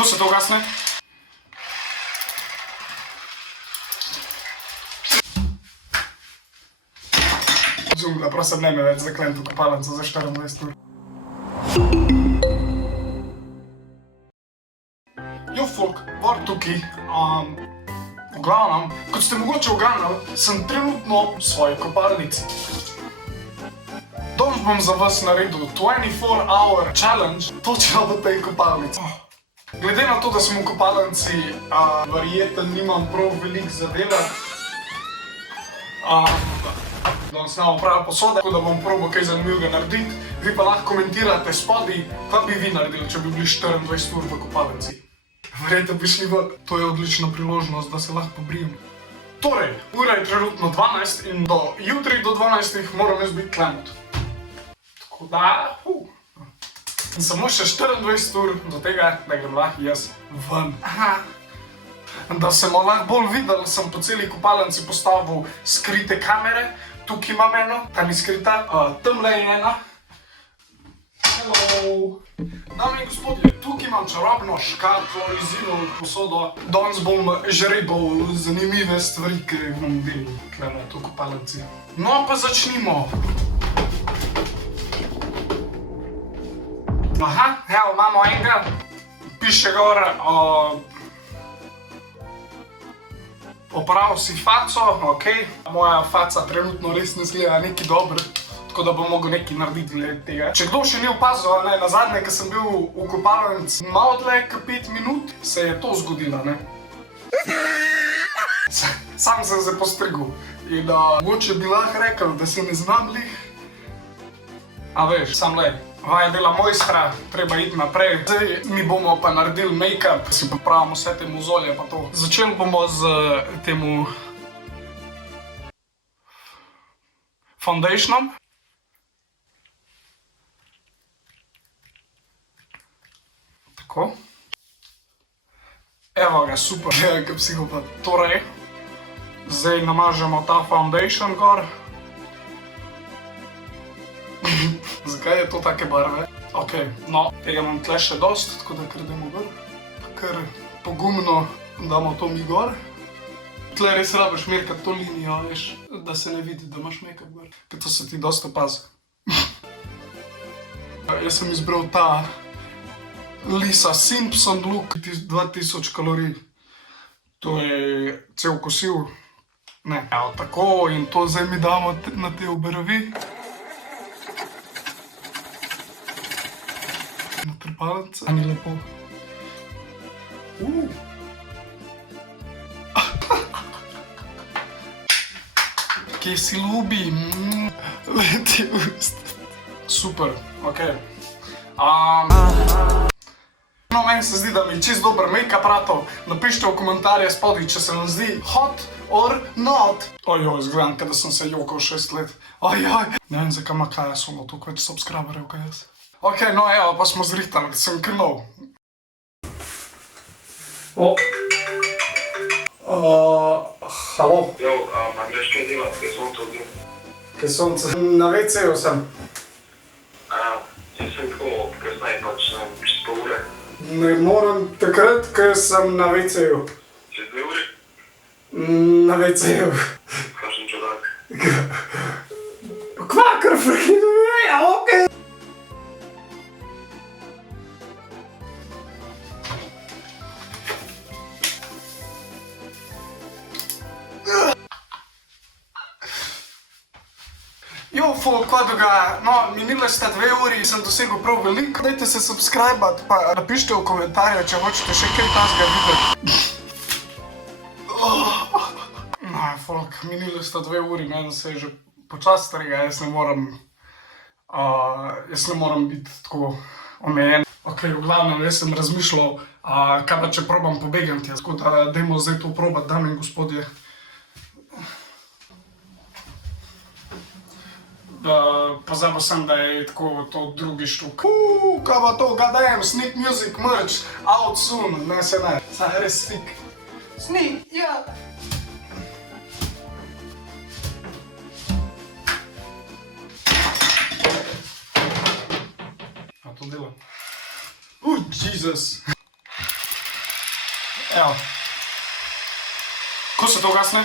Ko se to ugasne? Džungla, prosim, ne me več zaklen v kopalnico za 24 ur. Jo, folk, var tukaj. V glavnem, kot ste mogoče uganili, sem trenutno v svoji kopalnici. Danes bom za vas naredil 24-hour challenge točno v tej kopalnici. Glede na to, da sem v kopalnici, verjetno nimam prav veliko za delati. Danes imamo prave posode, tako da bom probal kaj zanimivega narediti. Vi pa lahko komentirate spodaj, kaj bi vi naredili, če bi bili 24 ur v kopalnici. Verjetno bi šli v... To je odlična priložnost, da se lahko pobrijem. Torej, ura je trenutno 12 in do jutri do 12 moram jaz biti klemot. Tako da... In samo še 24 ur do tega, da grem lahko jaz ven. Da se bomo lahko bolj videli, sem po celi kopalnici postavil skrite kamere. Tukaj imam eno, tam je skrita, tamle je ena. Hello! Dame in gospodje, tukaj imam čarobno škatlo, rezino, posodo. Danes bom žrebal zanimive stvari, ki bom delal tukaj na to kopalnici. No pa začnimo! Aha, evo, imamo enega. Piše gor, opravil si faco, okej. Moja faca trenutno res ne zgleda nekaj dobro, tako da bom mogel nekaj narediti glede tega. Če kdo še ni opazil, nazadnje, ko sem bil v kopalnici malo dlje kot 5 minut, se je to zgodilo, ne. Sam sem se postrigel in mogoče bi lahko rekel, da se ne znam lih. A veš, sam le. Vaja dela mojstra, treba iti naprej. Zdaj mi bomo pa naredili make-up, si popravimo vse te mozolje pa to. Začeli bomo z temu foundationom. Tako. Evo ga, super, gledaj, kaj psihopat. Torej, zdaj namažemo ta foundation gor. Zakaj je to take barve? Ok, no, tega imam tle še dost, tako da kar damo gor. Kar pogumno damo to mi gor. Tle res rabiš merkat to linijo, veš, da se ne vidi, da imaš make-up gor. Ker to se ti dost opazi. Jaz sem izbral ta Lisa Simpson look, 2000 kalorij. To je cel kosil. Ne, evo tako in to zdaj mi damo na te obrvi. Na trepalnice. A ni lepo? Kje si ljubi? Leti ust. Super, okej. No, meni se zdi, da mi je čist dober make-up ratov. Napišite v komentarje spodaj, če se vam zdi hot or not. Ojoj, izgledam, kada sem se jokal 6 let. Ojoj. Ne vem, zakaj ima kaj jaz ono toliko več subscriberjev, kaj jaz. Ok, no evo, pa smo zrihtali, sem krnov. Halo? Jo, a greš kaj delat, kaj sonce odbil? Kaj sonce? Na WC-ju sem. Jaz sem tako, kasneje pač čez pol ure. Ne moram takrat, ker sem na WC-ju. Čez 2 uri? Na WC-ju. Kakšen čudak? Kvakar frekinu je, ja, okej. Jo, folk, kva dogaja? No, minile sta 2 uri, sem dosegel prav veliko. Dajte se subscribat, pa napišite v komentarje, če hočete še kaj tasga videti. No, folk, minile sta 2 uri, meni se je že počas strega, jaz ne moram biti tako omejen. Ok, v glavnem, jaz sem razmišljal, kaj pa če probam pobegati, tako da dajmo zdaj to probat, dame in gospodje. Pozabil sem, da je tako to drugi štuk. Kaj pa to, goddamn, Sneak Music merch, out soon, ne se ne. Saj res sneak. Sneak, ja. A to dela? Jesus. Evo. Ko se to gasne?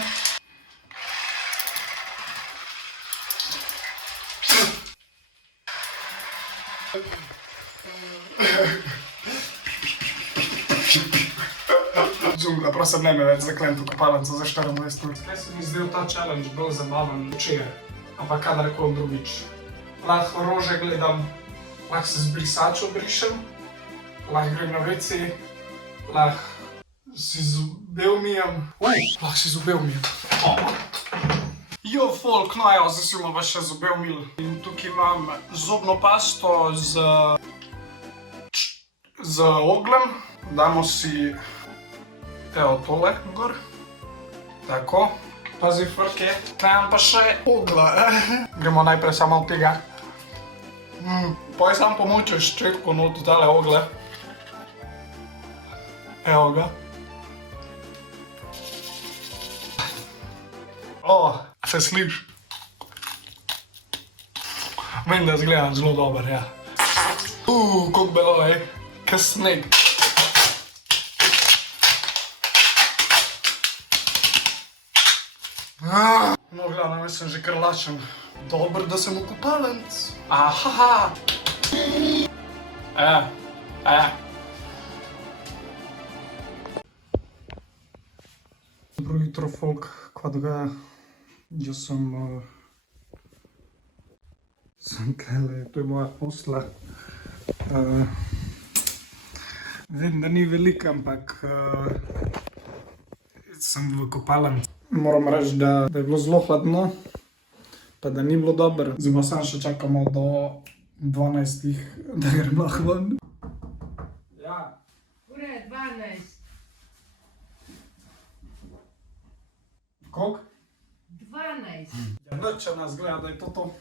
Džungla, prosim, ne me več zaklen v kopalnico za 24 ur. Zdaj se mi zdel ta challenge bolj zabaven včeraj, ampak kadarkoli drugič. Lahko rože gledam, lahko se z brisačo brišem, lahko grem na WC, lahko si zobe umijem. Lahko si zobe umijem. Jo, folk, no evo, zdaj si bomo pa še zobe umili. In tukaj imam zobno pasto z ogljem. Damo si evo tole gor. Tako. Pazi, frke. Dajem pa še ogla. Gremo najprej samo od tega. Pa je sam pomočeš ščetko not tale ogle. Evo ga. Se sliš? Vem, da zgleda zelo dober, ja. Koliko belo, Kaj sneg. No, glavno, jaz sem že kar lačen. Dobro, da sem v kopalnic. Ahaha. Dobro jutro, folk, kva dogaja. Jaz sem tlele, to je moja posla. Vem, da ni veliko, ampak sem v kopalnici. Moram reči, da je bilo zelo hladno, pa da ni bilo dobro. Zdaj pa samo še čakamo do 12, da grem lahko ven. Ja. Ura je 12. Koliko? 12. Ja, nič nas gleda, da je to.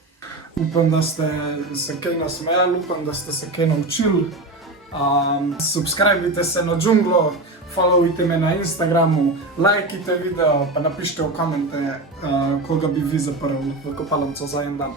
Upam, da ste se kaj nasmejali, upam, da ste se kaj naučili. Subscribite se na Džunglo, followite me na Instagramu, lajkite video, pa napišite v komente, koga bi vi zaprl v kopalnico za en dan.